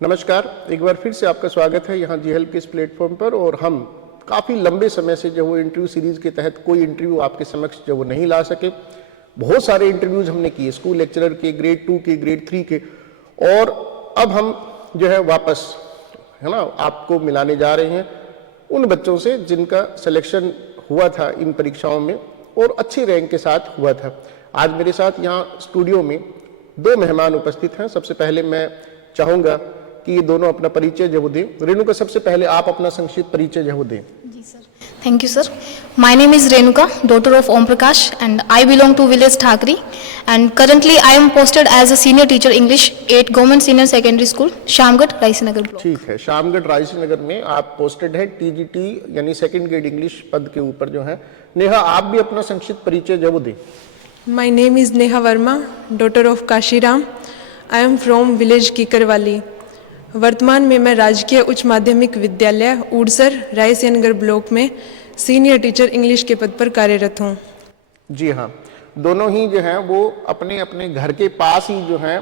नमस्कार, एक बार फिर से आपका स्वागत है यहाँ जी हेल्प के इस प्लेटफॉर्म पर। और हम काफ़ी लंबे समय से जो वो इंटरव्यू सीरीज़ के तहत कोई इंटरव्यू आपके समक्ष जो वो नहीं ला सके। बहुत सारे इंटरव्यूज़ हमने किए, स्कूल लेक्चरर के, ग्रेड 2 के, ग्रेड 3 के, और अब हम जो है वापस है ना आपको मिलाने जा रहे हैं उन बच्चों से जिनका सिलेक्शन हुआ था इन परीक्षाओं में और अच्छी रैंक के साथ हुआ था। आज मेरे साथ यहाँ स्टूडियो में दो मेहमान उपस्थित हैं। सबसे पहले मैं चाहूँगा कि ये दोनों अपना परिचय जो दें। रेणुका, सबसे पहले आप अपना संक्षिप्त परिचय जो दें। जी sir, thank you sir. My name is Renuka, daughter of Om Prakash, and I belong to village Thakri, and currently I am posted as a senior teacher English 8 government senior secondary school Shamgarh Raisinghnagar block. ठीक है, शामगढ़ रायसीनगर में आप पोस्टेड है टीजीटी यानी second grade English पद के ऊपर जो है। नेहा, आप भी अपना संक्षिप्त परिचय जो दें। My name is Neha Verma, daughter of Kashiram, I am from village Kikarwali. वर्तमान में मैं राजकीय उच्च माध्यमिक विद्यालय उड़सर रायसीनगर ब्लॉक में सीनियर टीचर इंग्लिश के पद पर कार्यरत हूँ। जी हाँ, दोनों ही जो हैं वो अपने अपने घर के पास ही जो हैं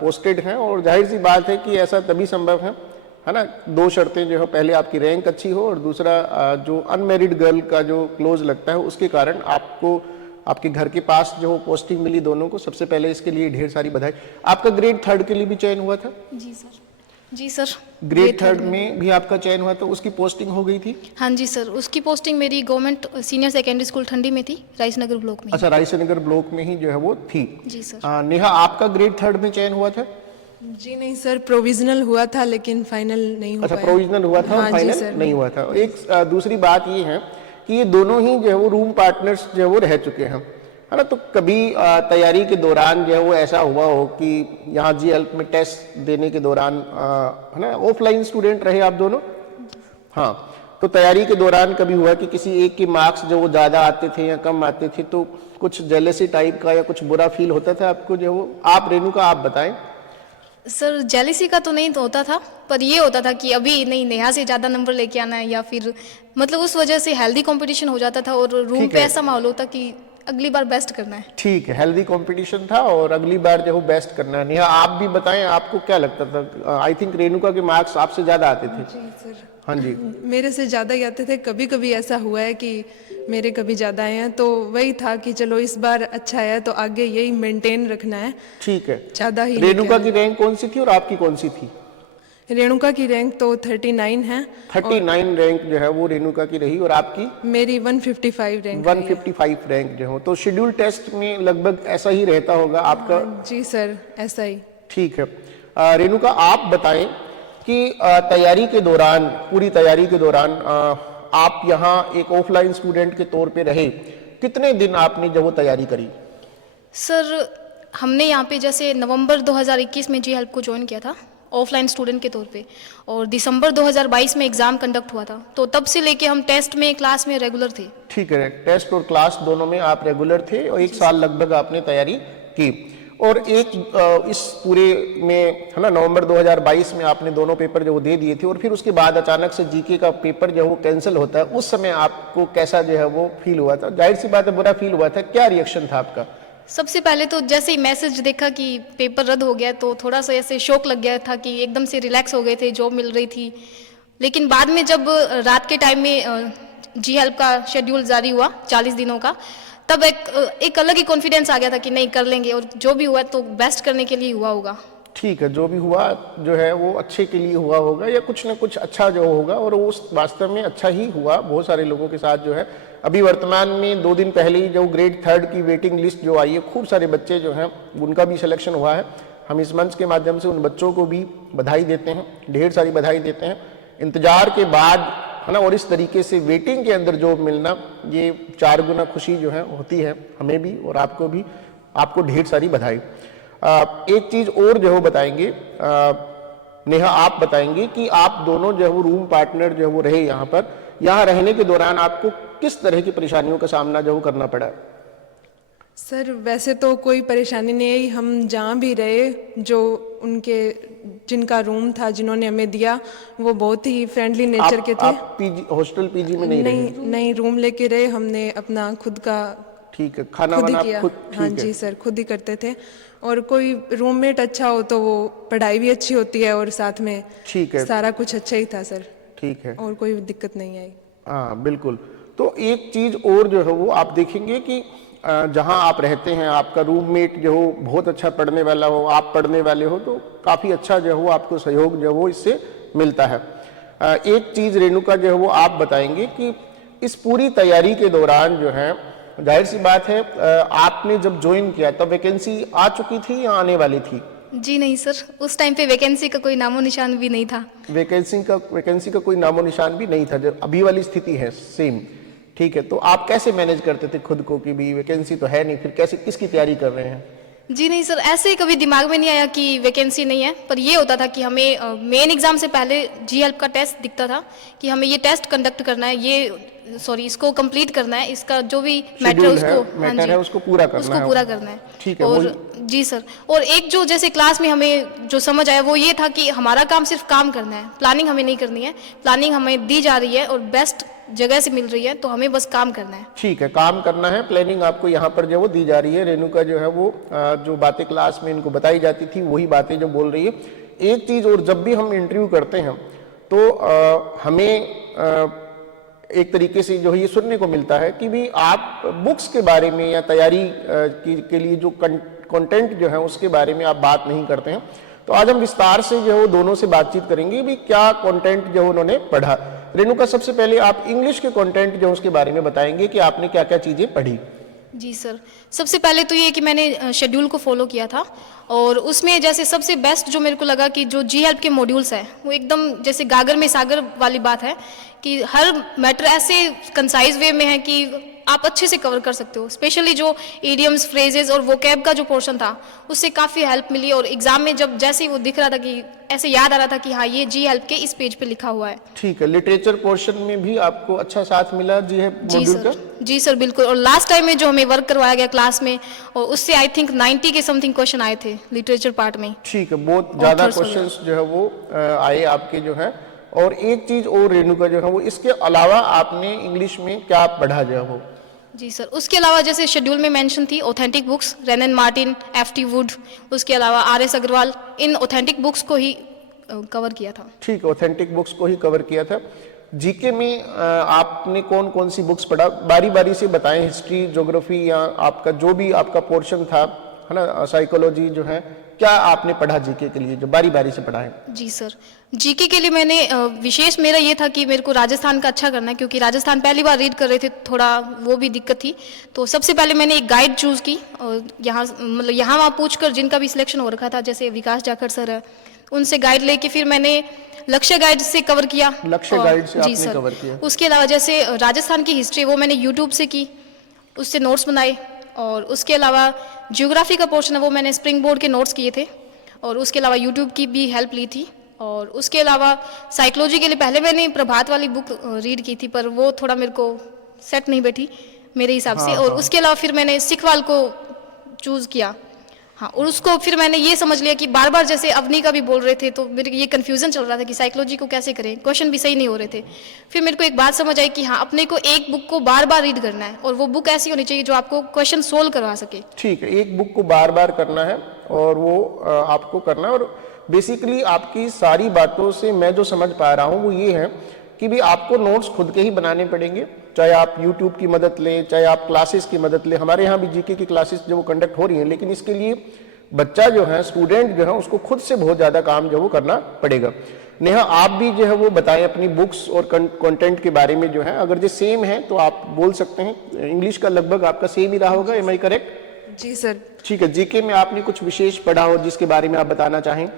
पोस्टेड हैं, और जाहिर सी बात है कि ऐसा तभी संभव है ना। दो शर्तें जो है, पहले आपकी रैंक अच्छी हो और दूसरा जो अनमेरिड गर्ल का जो क्लोज लगता है उसके कारण आपको आपके घर के पास जो पोस्टिंग मिली दोनों को। सबसे पहले इसके लिए ढेर सारी बधाई। आपका ग्रेड 3 के लिए भी चयन हुआ था? जी सर। जी सर, ग्रेड 3 में भी आपका चयन हुआ था, उसकी पोस्टिंग हो गई थी? हाँ जी सर, उसकी पोस्टिंग मेरी गवर्नमेंट सीनियर सेकेंडरी स्कूल ठंडी में थी, रायसीनगर ब्लॉक में। अच्छा, रायसीनगर ब्लॉक में ही जो है वो थी। जी सर। नेहा, आपका ग्रेड 3 में चयन हुआ था? जी नहीं सर, प्रोविजनल हुआ था लेकिन फाइनल नहीं हो अच्छा, पाया। प्रोविजनल हुआ था, हाँ, फाइनल नहीं हुआ था। एक दूसरी बात ये है कि ये दोनों ही जो है वो रूम पार्टनर्स जो है वो रह चुके हैं, है ना। तो कभी तैयारी के दौरान जो है वो ऐसा हुआ हो कि यहाँ जी हेल्प में टेस्ट देने के दौरान है ना, ऑफलाइन स्टूडेंट रहे आप दोनों? हाँ, तो तैयारी के दौरान कभी हुआ कि किसी एक के मार्क्स जो वो ज़्यादा आते थे या कम आते थे, तो कुछ जेलसी टाइप का या कुछ बुरा फील होता था आपको जो वो? आप रेणुका, आप बताएं। सर, जेलिसी का तो नहीं होता था, पर ये होता था कि अभी नहीं, नेहा से ज़्यादा नंबर लेके आना है, या फिर मतलब उस वजह से हेल्दी कंपटीशन हो जाता था और रूम पे ऐसा माहौल होता कि अगली बार बेस्ट करना है। ठीक है, हेल्दी कंपटीशन था और अगली बार जो बेस्ट करना है। नेहा, आप भी बताएं, आपको क्या लगता था? आई थिंक रेणुका के मार्क्स आपसे ज्यादा आते थे। जी सर। हाँ जी, मेरे से ज़्यादा ही आते थे। कभी कभी ऐसा हुआ है कि मेरे कभी ज़्यादा आए हैं, तो वही था कि चलो इस बार अच्छा है तो आगे यही मेंटेन रखना है। ठीक है। ज़्यादा ही। रेणुका की रैंक कौन सी थी और आपकी कौन सी थी? रेणुका की रैंक तो 39 है। 39 रैंक जो है वो रेणुका की रही, और आपकी? मेरी 155 रैंक। 155 रैंक जो हो। तो शेड्यूल टेस्ट में लगभग ऐसा ही रहता होगा आपका? जी सर, ऐसा ही। ठीक है। रेणुका, आप बताएं कि तैयारी के दौरान, पूरी तैयारी के दौरान आप यहाँ एक ऑफलाइन स्टूडेंट के तौर पे रहे, कितने दिन आपने जब वो तैयारी करी? सर, हमने यहाँ पे जैसे नवंबर 2021 में जी हेल्प को ज्वाइन किया था ऑफलाइन स्टूडेंट के तौर पे, और दिसंबर 2022 में एग्जाम कंडक्ट हुआ था, तो तब से लेके हम टेस्ट में, क्लास में रेगुलर थे। ठीक है, टेस्ट और क्लास दोनों में आप रेगुलर थे और 1 साल लगभग आपने तैयारी की। और एक इस पूरे में है ना, नवंबर 2022 में आपने दोनों पेपर जो वो दे दिए थे, और फिर उसके बाद अचानक से जीके का पेपर जो वो कैंसिल होता है, उस समय आपको कैसा जो है वो फील हुआ था? जाहिर सी बात है बुरा फील हुआ था, क्या रिएक्शन था आपका? सबसे पहले तो जैसे ही मैसेज देखा कि पेपर रद्द हो गया, तो थोड़ा सा ऐसे शौक लग गया था कि एकदम से रिलैक्स हो गए थे, जॉब मिल रही थी। लेकिन बाद में जब रात के टाइम में जी हेल्प का शेड्यूल जारी हुआ 40 दिनों का, तब एक अलग ही कॉन्फिडेंस आ गया था कि नहीं, कर लेंगे, और जो भी हुआ तो बेस्ट करने के लिए हुआ होगा। ठीक है, जो भी हुआ जो है वो अच्छे के लिए हुआ होगा, या कुछ ना कुछ अच्छा जो होगा, और वो वास्तव में अच्छा ही हुआ बहुत सारे लोगों के साथ जो है। अभी वर्तमान में 2 दिन पहले ही जो ग्रेड 3 की वेटिंग लिस्ट जो आई है, खूब सारे बच्चे जो हैं उनका भी सिलेक्शन हुआ है। हम इस मंच के माध्यम से उन बच्चों को भी बधाई देते हैं, ढेर सारी बधाई देते हैं। इंतजार के बाद है ना, और इस तरीके से वेटिंग के अंदर जॉब मिलना, ये 4 गुना खुशी जो है होती है हमें भी और आपको भी। आपको ढेर सारी बधाई। एक चीज़ और जो है बताएंगे, नेहा आप बताएंगे कि आप दोनों जो है वो रूम पार्टनर जो है वो रहे यहाँ पर, यहाँ रहने के दौरान आपको किस तरह की परेशानियों का सामना जो करना पड़ा? सर, वैसे तो कोई परेशानी नहीं आई। हम जहाँ भी रहे, जो उनके जिनका रूम था, जिन्होंने हमें दिया, वो बहुत ही फ्रेंडली नेचर के थे। आप पीजी, हॉस्टल पीजी में नहीं रहे? नहीं, रूम लेके रहे हमने अपना खुद का। ठीक है, खाना खुद ही वाना किया। आप खुद? हाँ ठीक है, जी सर, खुद ही करते थे। और कोई रूममेट अच्छा हो तो वो पढ़ाई भी अच्छी होती है और साथ में ठीक है, सारा कुछ अच्छा ही था सर, ठीक है। और कोई दिक्कत नहीं आई। हाँ बिल्कुल। तो एक चीज और जो है वो आप देखेंगे कि जहाँ आप रहते हैं आपका रूममेट जो हो बहुत अच्छा पढ़ने वाला हो, आप पढ़ने वाले हो, तो काफ़ी अच्छा जो है वो आपको सहयोग जो है वो इससे मिलता है। एक चीज़ रेणुका जो है वो आप बताएंगे कि इस पूरी तैयारी के दौरान जो है, जाहिर सी बात है आपने जब ज्वाइन किया तब वैकेंसी आ चुकी थी या आने वाली थी? जी नहीं सर, उस टाइम पे वैकेंसी का कोई नामो निशान भी नहीं था। वैकेंसी का कोई नामो निशान भी नहीं था, जब अभी वाली स्थिति है सेम। ठीक है, तो आप कैसे मैनेज करते थे खुद को कि भी वैकेंसी तो है नहीं, फिर कैसे किसकी तैयारी कर रहे हैं? जी नहीं सर, ऐसे कभी दिमाग में नहीं आया कि वैकेंसी नहीं है, पर ये होता था कि हमें मेन एग्जाम से पहले जी हेल्प का टेस्ट दिखता था कि हमें ये टेस्ट कंडक्ट करना है, ये सॉरी इसको कंप्लीट करना है, इसका जो भी मैटर है उसको, हाँ जी, है उसको पूरा करना उसको है। पूरा करना है। ठीक है, और जी सर, और एक जो जैसे क्लास में हमें जो समझ आया वो ये था कि हमारा काम सिर्फ काम करना है, प्लानिंग हमें नहीं करनी है। प्लानिंग हमें दी जा रही है और बेस्ट जगह से मिल रही है, तो हमें बस काम करना है। ठीक है, काम करना है, प्लानिंग आपको यहाँ पर जो वो दी जा रही है। रेणुका जो है वो जो बातें क्लास में इनको बताई जाती थी वही बातें जो बोल रही है। एक चीज़ और, जब भी हम इंटरव्यू करते हैं तो हमें एक तरीके से जो है ये सुनने को मिलता है कि भी आप बुक्स के बारे में या तैयारी के लिए जो कंटेंट जो है उसके बारे में आप बात नहीं करते हैं। तो आज हम विस्तार से जो है वो दोनों से बातचीत करेंगे भी क्या कंटेंट जो उन्होंने पढ़ा। रेणुका, सबसे पहले आप इंग्लिश के कंटेंट जो उसके बारे में बताएंगे कि आपने क्या क्या चीज़ें पढ़ी। जी सर, सबसे पहले तो ये कि मैंने शेड्यूल को फॉलो किया था, और उसमें जैसे सबसे बेस्ट जो मेरे को लगा कि जो जी हेल्प के मॉड्यूल्स हैं वो एकदम जैसे गागर में सागर वाली बात है कि हर मैटर ऐसे कंसाइज वे में है कि आप अच्छे से कवर कर सकते हो। स्पेशली जो इडियम्स, फ्रेजेस और वोकैब का जो पोर्शन था उससे काफ़ी हेल्प मिली, और एग्जाम में जब जैसे ही वो दिख रहा था कि ऐसे याद आ रहा था कि हाँ ये जी हेल्प के इस पेज पे लिखा हुआ है। ठीक है, लिटरेचर पोर्शन में भी आपको अच्छा साथ मिला जी हेल्प मॉड्यूल का? जी सर बिल्कुल। और लास्ट टाइम में जो हमें वर्क करवाया गया क्लास में, और उससे आई थिंक 90 के समथिंग क्वेश्चन आए थे लिटरेचर पार्ट में। ठीक है, बहुत ज़्यादा क्वेश्चंस जो है वो आए आपके जो है। और एक चीज़ और रेणुका जो है वो, इसके अलावा आपने इंग्लिश में क्या पढ़ा जो है वो? जी सर, उसके अलावा जैसे शेड्यूल में मेंशन थी authentic books, Wren and Martin, FT. Wood, उसके अलावा आर.एस. अग्रवाल, इन ऑथेंटिक बुक्स को ही कवर किया था। ठीक है, ऑथेंटिक बुक्स को ही कवर किया था। जीके में आपने कौन कौन सी बुक्स पढ़ा, बारी बारी से बताएं। हिस्ट्री, ज्योग्राफी, या आपका जो भी आपका पोर्शन था, है ना, साइकोलॉजी जो है, क्या आपने पढ़ा जीके के लिए जो बारी बारी से पढ़ा है? जी सर, जीके के लिए मैंने विशेष मेरा ये था कि मेरे को राजस्थान का अच्छा करना है, क्योंकि राजस्थान पहली बार रीड कर रहे थे, थोड़ा वो भी दिक्कत थी। तो सबसे पहले मैंने एक गाइड चूज़ की, और यहाँ मतलब यहाँ वहाँ पूछकर जिनका भी सिलेक्शन हो रखा था, जैसे विकास जाखड़ सर है, उनसे गाइड लेके फिर मैंने लक्ष्य गाइड से कवर किया। लक्ष्य गाइड से जी आपने सर, कवर किया। उसके अलावा जैसे राजस्थान की हिस्ट्री वो मैंने यूट्यूब से की, उससे नोट्स बनाए। और उसके अलावा ज्योग्राफी का पोर्शन है वो मैंने स्प्रिंग बोर्ड के नोट्स किए थे, और उसके अलावा यूट्यूब की भी हेल्प ली थी। और उसके अलावा साइकोलॉजी के लिए पहले मैंने प्रभात वाली बुक रीड की थी, पर वो थोड़ा मेरे को सेट नहीं बैठी मेरे हिसाब से। और उसके अलावा फिर मैंने सिखवाल को चूज़ किया। हाँ, और उसको फिर मैंने ये समझ लिया कि बार बार जैसे अवनी का भी बोल रहे थे, तो मेरे ये कन्फ्यूजन चल रहा था कि साइकोलॉजी को कैसे करें, क्वेश्चन भी सही नहीं हो रहे थे। फिर मेरे को एक बात समझ आई कि हाँ, अपने को एक बुक को बार बार रीड करना है, और वो बुक ऐसी होनी चाहिए जो आपको क्वेश्चन सोल्व करवा सके। ठीक है, एक बुक को बार बार करना है और वो आपको करना है। और बेसिकली आपकी सारी बातों से मैं जो समझ पा रहा हूँ वो ये है कि भी आपको नोट्स खुद के ही बनाने पड़ेंगे, चाहे आप YouTube की मदद लें, चाहे आप क्लासेस की मदद लें। हमारे यहाँ भी जीके की क्लासेस जो वो कंडक्ट हो रही हैं, लेकिन इसके लिए बच्चा जो है, स्टूडेंट जो है, उसको खुद से बहुत ज़्यादा काम जो वो करना पड़ेगा। नेहा, आप भी जो है वो बताएं अपनी बुक्स और कंटेंट के बारे में जो है, अगर जो सेम है तो आप बोल सकते हैं। इंग्लिश का लगभग आपका सेम ही रहा होगा, एम आई करेक्ट? जी सर। ठीक है, जीके में आपने कुछ विशेष पढ़ा हो जिसके बारे में आप बताना चाहें?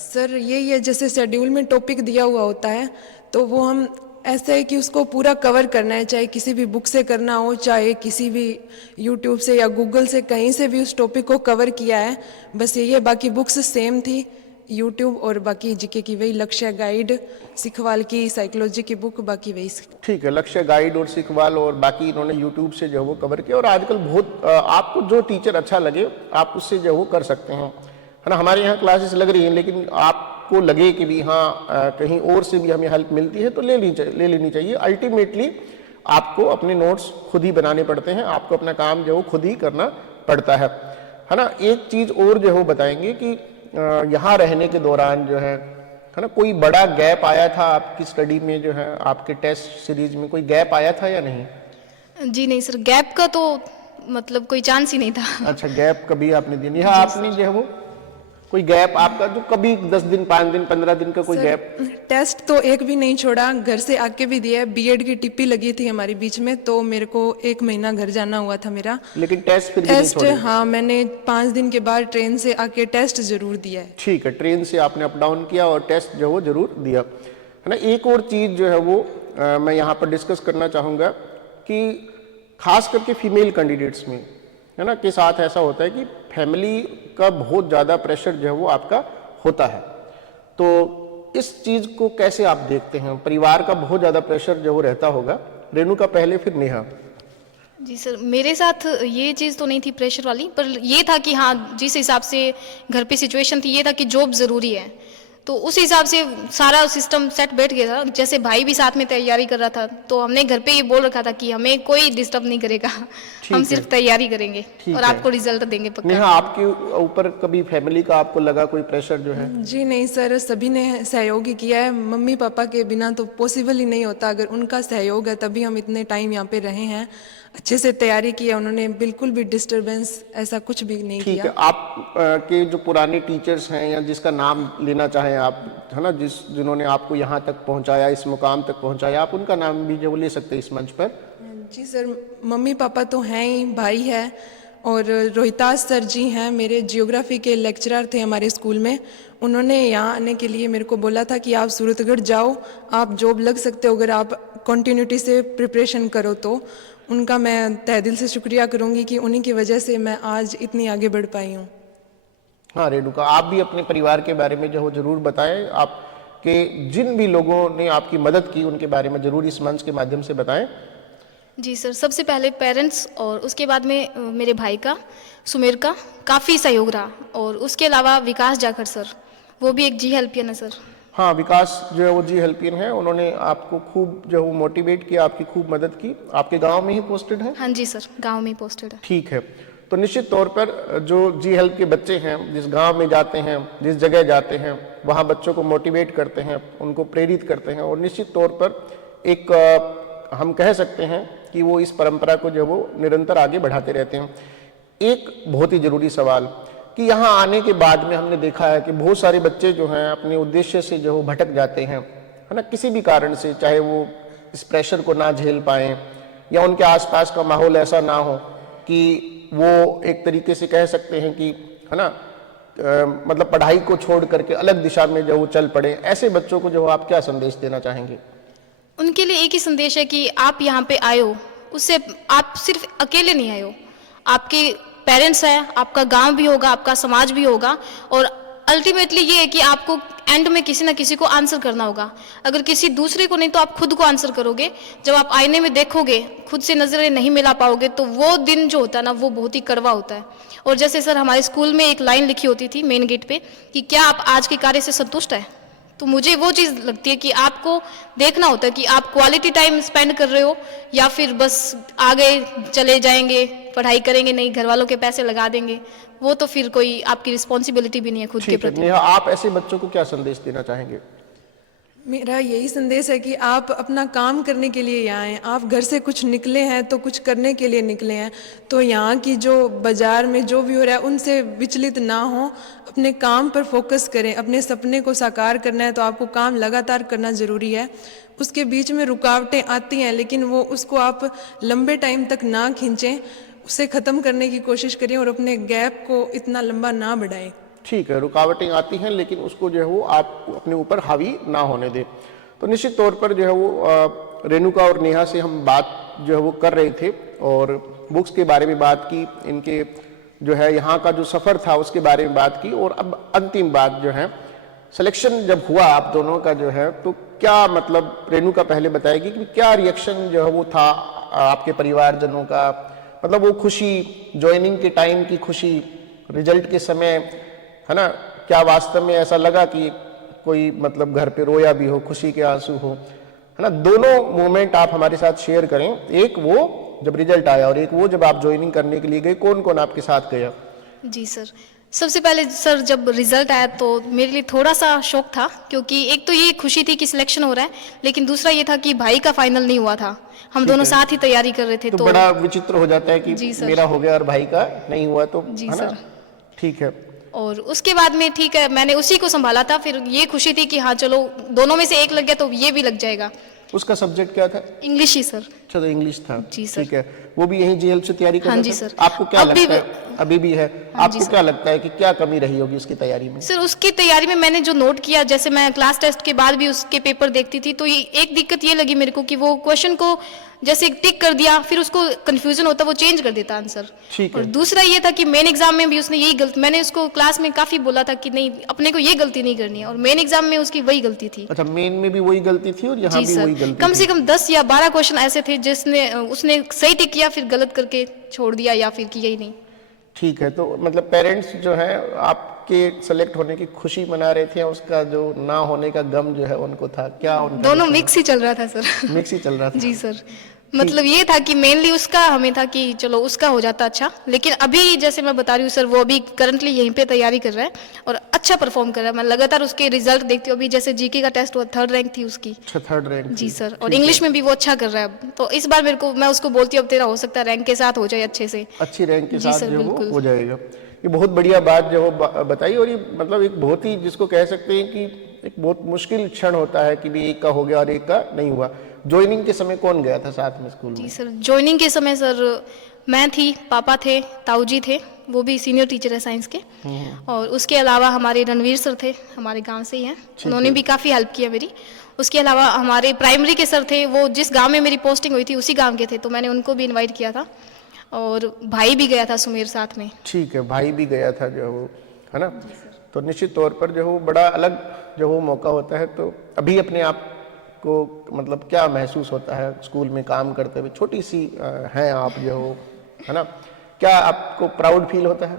सर यही है, जैसे शेड्यूल में टॉपिक दिया हुआ होता है तो वो हम ऐसा है कि उसको पूरा कवर करना है, चाहे किसी भी बुक से करना हो, चाहे किसी भी यूट्यूब से या गूगल से, कहीं से भी उस टॉपिक को कवर किया है। बस यही है, बाकी बुक्स सेम थी, यूट्यूब और बाकी जीके की वही लक्ष्य गाइड, सिखवाल की साइकोलॉजी की बुक, बाकी वही। ठीक है, लक्ष्य गाइड और सिखवाल और बाकी इन्होंने यूट्यूब से जो वो कवर किया। और आजकल बहुत आपको जो टीचर अच्छा लगे आप उससे जो वो कर सकते हैं, है ना। हमारे यहाँ क्लासेस लग रही हैं, लेकिन आपको लगे कि भी हाँ कहीं और से भी हमें हेल्प मिलती है तो ले लेनी चाहिए। अल्टीमेटली आपको अपने नोट्स खुद ही बनाने पड़ते हैं, आपको अपना काम जो है वो खुद ही करना पड़ता है ना। एक चीज़ और जो है वो बताएंगे कि यहाँ रहने के दौरान जो है ना, कोई बड़ा गैप आया था आपकी स्टडी में, जो है आपके टेस्ट सीरीज में कोई गैप आया था या नहीं? जी नहीं सर, गैप का तो मतलब कोई चांस ही नहीं था। अच्छा, गैप कभी आपने दिया नहीं? हाँ, आपने जो है वो कोई गैप आपका जो कभी 10 दिन 5 दिन 15 दिन का कोई गैप? टेस्ट तो एक भी नहीं छोड़ा, घर से आके भी दिया है। बीएड की टिप्पी लगी थी हमारी बीच में, तो मेरे को 1 महीना घर जाना हुआ था मेरा। लेकिन टेस्ट फिर भी नहीं टेस्ट छोड़े? हाँ, मैंने 5 दिन के बाद ट्रेन से आके टेस्ट जरूर दिया है। ठीक है, ट्रेन से आपने अप डाउन किया और टेस्ट जो वो जरूर दिया है ना। एक और चीज़ जो है वो मैं यहाँ पर डिस्कस करना चाहूँगा कि खास करके फीमेल कैंडिडेट्स में है ना के साथ ऐसा होता है कि फैमिली का बहुत ज़्यादा प्रेशर जो है वो आपका होता है। तो इस चीज़ को कैसे आप देखते हैं? परिवार का बहुत ज़्यादा प्रेशर जो वो रहता होगा। रेणुका पहले, फिर नेहा। जी सर, मेरे साथ ये चीज़ तो नहीं थी प्रेशर वाली, पर ये था कि हाँ, जिस हिसाब से घर पे सिचुएशन थी, ये था कि जॉब ज़रूरी है, तो उस हिसाब से सारा सिस्टम सेट बैठ गया था। जैसे भाई भी साथ में तैयारी कर रहा था, तो हमने घर पे ये बोल रखा था कि हमें कोई डिस्टर्ब नहीं करेगा, हम सिर्फ तैयारी करेंगे और आपको रिजल्ट देंगे पक्का। नेहा, आपके ऊपर कभी फैमिली का आपको लगा कोई प्रेशर जो है? जी नहीं सर, सभी ने सहयोग ही किया है। मम्मी पापा के बिना तो पॉसिबल ही नहीं होता, अगर उनका सहयोग है तभी हम इतने टाइम यहाँ पे रहे हैं। अच्छे से तैयारी की है उन्होंने, बिल्कुल भी डिस्टरबेंस ऐसा कुछ भी नहीं ठीक किया। है, आप के जो पुराने टीचर्स हैं या जिसका नाम लेना चाहें आप, है ना, जिन्होंने आपको यहाँ तक पहुँचाया, इस मुकाम तक पहुँचाया, आप उनका नाम भी जो ले सकते हैं इस मंच पर। जी सर, मम्मी पापा तो हैं ही, भाई है, और रोहितास सर जी हैं, मेरे जियोग्राफी के लेक्चरर थे हमारे स्कूल में। उन्होंने यहाँ आने के लिए मेरे को बोला था कि आप सूरतगढ़ जाओ, आप जॉब लग सकते हो अगर आप कंटिन्यूटी से प्रिपरेशन करो। तो उनका मैं तहे दिल से शुक्रिया करूँगी कि उन्हीं की वजह से मैं आज इतनी आगे बढ़ पाई हूँ। हाँ रेणुका, आप भी अपने परिवार के बारे में जो हो जरूर बताएं। आपके जिन भी लोगों ने आपकी मदद की उनके बारे में जरूर इस मंच के माध्यम से बताएं। जी सर, सबसे पहले पेरेंट्स और उसके बाद में मेरे भाई का, सुमेर का काफ़ी सहयोग रहा, और उसके अलावा विकास जाखड़ सर, वो भी एक जी हेल्पियन है सर। हाँ, विकास जो है वो जी हेल्पियन है, उन्होंने आपको खूब जो है वो मोटिवेट किया, आपकी खूब मदद की। आपके गांव में ही पोस्टेड है? हाँ जी सर, गांव में ही पोस्टेड है। ठीक है, तो निश्चित तौर पर जो जी हेल्प के बच्चे हैं, जिस गांव में जाते हैं, जिस जगह जाते हैं, वहाँ बच्चों को मोटिवेट करते हैं, उनको प्रेरित करते हैं, और निश्चित तौर पर एक हम कह सकते हैं कि वो इस परंपरा को जो वो निरंतर आगे बढ़ाते रहते हैं। एक बहुत ही जरूरी सवाल कि यहाँ आने के बाद में हमने देखा है कि बहुत सारे बच्चे जो हैं अपने उद्देश्य से जो भटक जाते हैं, है ना, किसी भी कारण से, चाहे वो इस प्रेशर को ना झेल पाएं या उनके आसपास का माहौल ऐसा ना हो कि वो एक तरीके से कह सकते हैं कि, है ना, मतलब पढ़ाई को छोड़ करके अलग दिशा में जो वो चल पड़े। ऐसे बच्चों को जो आप क्या संदेश देना चाहेंगे? उनके लिए एक ही संदेश है कि आप यहाँ पे आए हो, उससे आप सिर्फ अकेले नहीं आए हो, आपके पेरेंट्स हैं, आपका गांव भी होगा, आपका समाज भी होगा, और अल्टीमेटली ये है कि आपको एंड में किसी ना किसी को आंसर करना होगा। अगर किसी दूसरे को नहीं तो आप खुद को आंसर करोगे। जब आप आईने में देखोगे, खुद से नजरें नहीं मिला पाओगे, तो वो दिन जो होता है ना, वो बहुत ही कड़वा होता है। और जैसे सर हमारे स्कूल में एक लाइन लिखी होती थी मेन गेट पे कि क्या आप आज के कार्य से संतुष्ट हैं, तो मुझे वो चीज़ लगती है कि आपको देखना होता है कि आप क्वालिटी टाइम स्पेंड कर रहे हो या फिर बस आगे चले जाएंगे, पढ़ाई करेंगे नहीं, घर वालों के पैसे लगा देंगे, वो तो फिर कोई आपकी रिस्पॉन्सिबिलिटी भी नहीं है खुद के प्रति। आप ऐसे बच्चों को क्या संदेश देना चाहेंगे? मेरा यही संदेश है कि आप अपना काम करने के लिए यहाँ आए। आप घर से कुछ निकले हैं तो कुछ करने के लिए निकले हैं, तो यहाँ की जो बाजार में जो भी हो रहा है उनसे विचलित ना हो, अपने काम पर फोकस करें। अपने सपने को साकार करना है तो आपको काम लगातार करना ज़रूरी है। उसके बीच में रुकावटें आती हैं, लेकिन वो उसको आप लंबे टाइम तक ना खींचें, उसे ख़त्म करने की कोशिश करें और अपने गैप को इतना लंबा ना बढ़ाएं। ठीक है, रुकावटें आती हैं लेकिन उसको जो है वो आप अपने ऊपर हावी ना होने दें। तो निश्चित तौर पर जो है वो रेणुका और नेहा से हम बात जो है वो कर रहे थे और बुक्स के बारे में बात की, इनके जो है यहाँ का जो सफ़र था उसके बारे में बात की, और अब अंतिम बात जो है सिलेक्शन जब हुआ आप दोनों का जो है, तो क्या मतलब रेणुका पहले बताएगी कि क्या रिएक्शन जो है वो था आपके परिवारजनों का, मतलब वो खुशी, ज्वाइनिंग के टाइम की खुशी, रिजल्ट के समय, है ना, क्या वास्तव में ऐसा लगा कि कोई मतलब घर पे रोया भी हो, खुशी के आंसू हो, है ना, दोनों मोमेंट आप हमारे साथ शेयर करें। एक वो जब रिजल्ट आया और एक वो जब आप ज्वाइनिंग करने के लिए गए, कौन कौन आपके साथ गया? जी सर, सबसे पहले सर जब रिजल्ट आया तो मेरे लिए थोड़ा सा शौक था, क्योंकि एक तो ये खुशी थी कि सिलेक्शन हो रहा है, लेकिन दूसरा ये था कि भाई का फाइनल नहीं हुआ था। हम दोनों साथ ही तैयारी कर रहे थे, तो बड़ा विचित्र हो जाता है कि जी सर। मेरा हो गया और भाई का नहीं हुआ, तो जी है ना। सर। ठीक है, और उसके बाद में ठीक है, मैंने उसी को संभाला था। फिर ये खुशी थी कि हाँ चलो दोनों में से एक लग गया तो ये भी लग जाएगा। उसका सब्जेक्ट क्या था? इंग्लिश ही सर। अच्छा, तो इंग्लिश था। जी सर। ठीक है, वो भी यहीं जेल से तैयारी कर हाँ रहा जी था? सर। आपको क्या अभी लगता है, अभी भी है, हाँ जी आपको सर। क्या लगता है कि क्या कमी रही होगी उसकी तैयारी में? सर उसकी तैयारी में मैंने जो नोट किया, जैसे मैं क्लास टेस्ट के बाद भी उसके पेपर देखती थी, तो ये एक दिक्कत ये लगी मेरे को कि वो क्वेश्चन को जैसे टिक कर दिया, फिर उसको कंफ्यूजन होता, वो चेंज कर देता आंसर। ठीक है। और दूसरा ये था कि मेन एग्जाम में भी उसने यही गलती, मैंने उसको क्लास में काफी बोला था कि नहीं अपने को ये गलती नहीं करनी है, और मेन एग्जाम में उसकी वही गलती थी। अच्छा, मेन में भी वही गलती थी और यहाँ जी भी सर, वही गलती कम थी? से कम 10 या 12 क्वेश्चन ऐसे थे जिसने उसने सही टिक किया, फिर गलत करके छोड़ दिया या फिर किया ही नहीं। ठीक है, तो मतलब पेरेंट्स जो है आपके सेलेक्ट होने की खुशी मना रहे थे, उसका जो ना होने का गम जो है उनको था, क्या उनका? दोनों मिक्स ही चल रहा था सर। मिक्स ही चल रहा था। जी सर, मतलब ये था कि मेनली उसका हमें था कि चलो उसका हो जाता अच्छा, लेकिन अभी जैसे मैं बता रही हूँ सर, वो अभी करंटली यहीं पे तैयारी कर रहा है और अच्छा परफॉर्म कर रहा है। मैं लगातार उसके रिजल्ट देखती हूँ। अभी जैसे जीके का टेस्ट हुआ, 3rd रैंक थी उसकी। अच्छा, 3rd रैंक? जी सर, और इंग्लिश में भी वो अच्छा कर रहा है अब। तो इस बार मैं उसको बोलती हूँ अब तेरा हो सकता है रैंक के साथ हो जाए अच्छे से। अच्छी रैंक के जी साथ सर, जो वो बिल्कुल। हो जाएगा। ये बहुत बढ़िया बात जो बताई, और ये मतलब एक बहुत ही जिसको कह सकते हैं कि एक बहुत मुश्किल क्षण होता है कि भी एक का हो गया और एक का नहीं हुआ। ज्वाइनिंग के समय कौन गया था साथ में स्कूल जी में? सर, ज्वाइनिंग के समय सर मैं थी, पापा थे, ताऊ जी थे, वो भी सीनियर टीचर है साइंस के, और उसके अलावा हमारे रणवीर सर थे, हमारे गांव से ही हैं, उन्होंने भी काफ़ी हेल्प किया मेरी। उसके अलावा हमारे प्राइमरी के सर थे, वो जिस गांव में मेरी पोस्टिंग हुई थी उसी गांव के थे, तो मैंने उनको भी इनवाइट किया था। और भाई भी गया था सुमेर साथ में। ठीक है, भाई भी गया था जो वो, है ना। तो निश्चित तौर पर जो वो बड़ा अलग जो वो मौका होता है। तो अभी अपने आप को मतलब क्या महसूस होता है स्कूल में काम करते हुए? छोटी सी हैं आप जो हो, है ना, क्या आपको प्राउड फील होता है?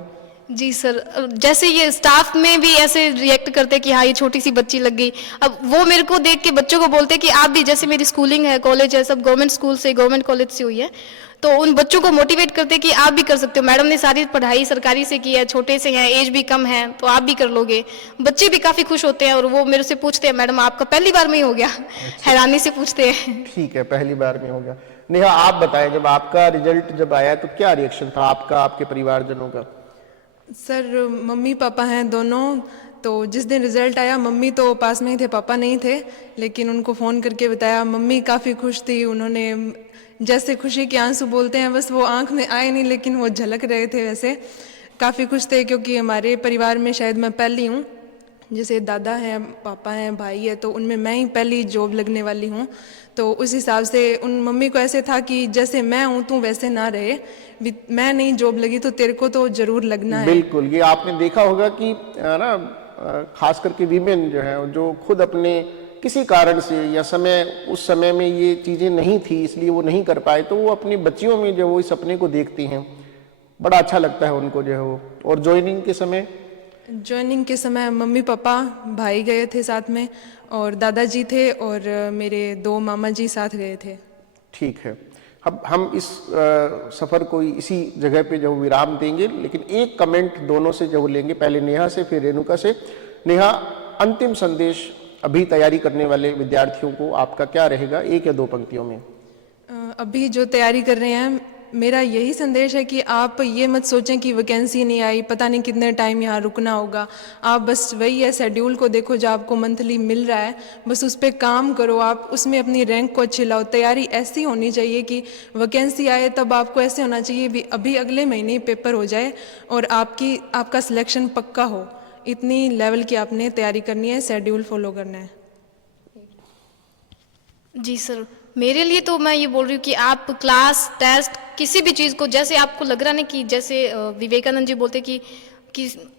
जी सर, जैसे ये स्टाफ में भी ऐसे रिएक्ट करते कि हाँ ये छोटी सी बच्ची लग गई, अब वो मेरे को देख के बच्चों को बोलते कि आप भी, जैसे मेरी स्कूलिंग है, कॉलेज है, सब गवर्नमेंट स्कूल से, गवर्नमेंट कॉलेज से हुई है, तो उन बच्चों को मोटिवेट करते कि आप भी कर सकते हो, मैडम ने सारी पढ़ाई सरकारी से की है, छोटे से हैं, एज भी कम है, तो आप भी कर लोगे। बच्चे भी काफ़ी खुश होते हैं और वो मेरे से पूछते हैं मैडम आपका पहली बार में ही हो गया। हैरानी से पूछते हैं। ठीक है, पहली बार में हो गया। नेहा, आप बताएं, जब आपका रिजल्ट जब आया तो क्या रिएक्शन था आपका, आपके परिवारजनों का? सर मम्मी पापा हैं दोनों, तो जिस दिन रिज़ल्ट आया मम्मी तो पास में ही थे, पापा नहीं थे, लेकिन उनको फ़ोन करके बताया। मम्मी काफ़ी खुश थी, उन्होंने जैसे खुशी के आंसू बोलते हैं बस वो आंख में आए नहीं, लेकिन वो झलक रहे थे, वैसे काफ़ी खुश थे, क्योंकि हमारे परिवार में शायद मैं पहली हूँ, जैसे दादा हैं, पापा हैं, भाई है, तो उनमें मैं ही पहली जॉब लगने वाली हूँ। तो उस हिसाब से उन मम्मी को ऐसे था कि जैसे मैं हूँ तू वैसे ना रहे, मैं नहीं जॉब लगी तो तेरे को तो जरूर लगना है। बिल्कुल, ये आपने देखा होगा कि ना खास करके वीमेन जो है, जो खुद अपने किसी कारण से या उस समय में ये चीज़ें नहीं थी इसलिए वो नहीं कर पाए, तो वो अपनी बच्चियों में जो वो इस सपने को देखती हैं, बड़ा अच्छा लगता है उनको जो है वो। और ज्वाइनिंग के समय मम्मी पापा भाई गए थे साथ में, और दादाजी थे, और मेरे 2 मामा जी साथ गए थे। ठीक है, अब हम इस सफ़र को इसी जगह पे जो विराम देंगे, लेकिन एक कमेंट दोनों से जो लेंगे, पहले नेहा से फिर रेणुका से। नेहा, अंतिम संदेश अभी तैयारी करने वाले विद्यार्थियों को आपका क्या रहेगा, 1 या 2 पंक्तियों में? अभी जो तैयारी कर रहे हैं, मेरा यही संदेश है कि आप ये मत सोचें कि वैकेंसी नहीं आई, पता नहीं कितने टाइम यहाँ रुकना होगा। आप बस वही है शेड्यूल को देखो जो आपको मंथली मिल रहा है, बस उस पर काम करो, आप उसमें अपनी रैंक को अच्छी लाओ। तैयारी ऐसी होनी चाहिए कि वैकेंसी आए तब आपको ऐसे होना चाहिए भी अभी अगले महीने ही पेपर हो जाए और आपका सिलेक्शन पक्का हो। इतनी लेवल की आपने तैयारी करनी है, शेड्यूल फॉलो करना है। जी सर, मेरे लिए तो मैं ये बोल रही हूँ कि आप क्लास टेस्ट किसी भी चीज़ को, जैसे आपको लग रहा है ना कि जैसे विवेकानंद जी बोलते कि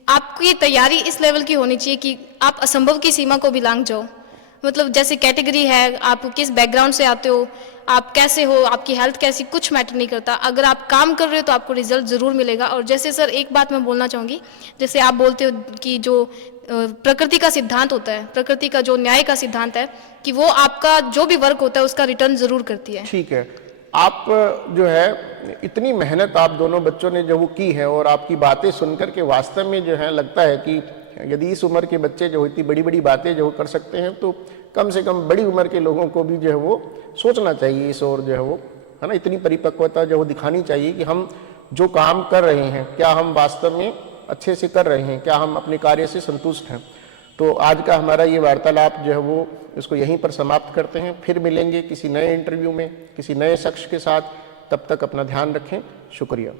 आपकी तैयारी इस लेवल की होनी चाहिए कि आप असंभव की सीमा को भी लांघ जाओ। मतलब जैसे कैटेगरी है, आप किस बैकग्राउंड से आते हो, आप कैसे हो, आपकी हेल्थ कैसी, कुछ मैटर नहीं करता। अगर आप काम कर रहे हो तो आपको रिजल्ट ज़रूर मिलेगा। और जैसे सर एक बात मैं बोलना चाहूँगी, जैसे आप बोलते हो कि जो प्रकृति का सिद्धांत होता है, प्रकृति का जो न्याय का सिद्धांत है, कि वो आपका जो भी वर्क होता है उसका रिटर्न ज़रूर करती है। ठीक है, आप जो है इतनी मेहनत आप दोनों बच्चों ने जो वो की है, और आपकी बातें सुनकर के वास्तव में जो है लगता है कि यदि इस उम्र के बच्चे जो इतनी बड़ी बड़ी बातें जो कर सकते हैं, तो कम से कम बड़ी उम्र के लोगों को भी जो है वो सोचना चाहिए इस ओर, जो है वो, है ना, इतनी परिपक्वता जो वो दिखानी चाहिए कि हम जो काम कर रहे हैं क्या हम वास्तव में अच्छे से कर रहे हैं, क्या हम अपने कार्य से संतुष्ट हैं। तो आज का हमारा ये वार्तालाप जो है वो इसको यहीं पर समाप्त करते हैं। फिर मिलेंगे किसी नए इंटरव्यू में किसी नए शख्स के साथ। तब तक अपना ध्यान रखें। शुक्रिया।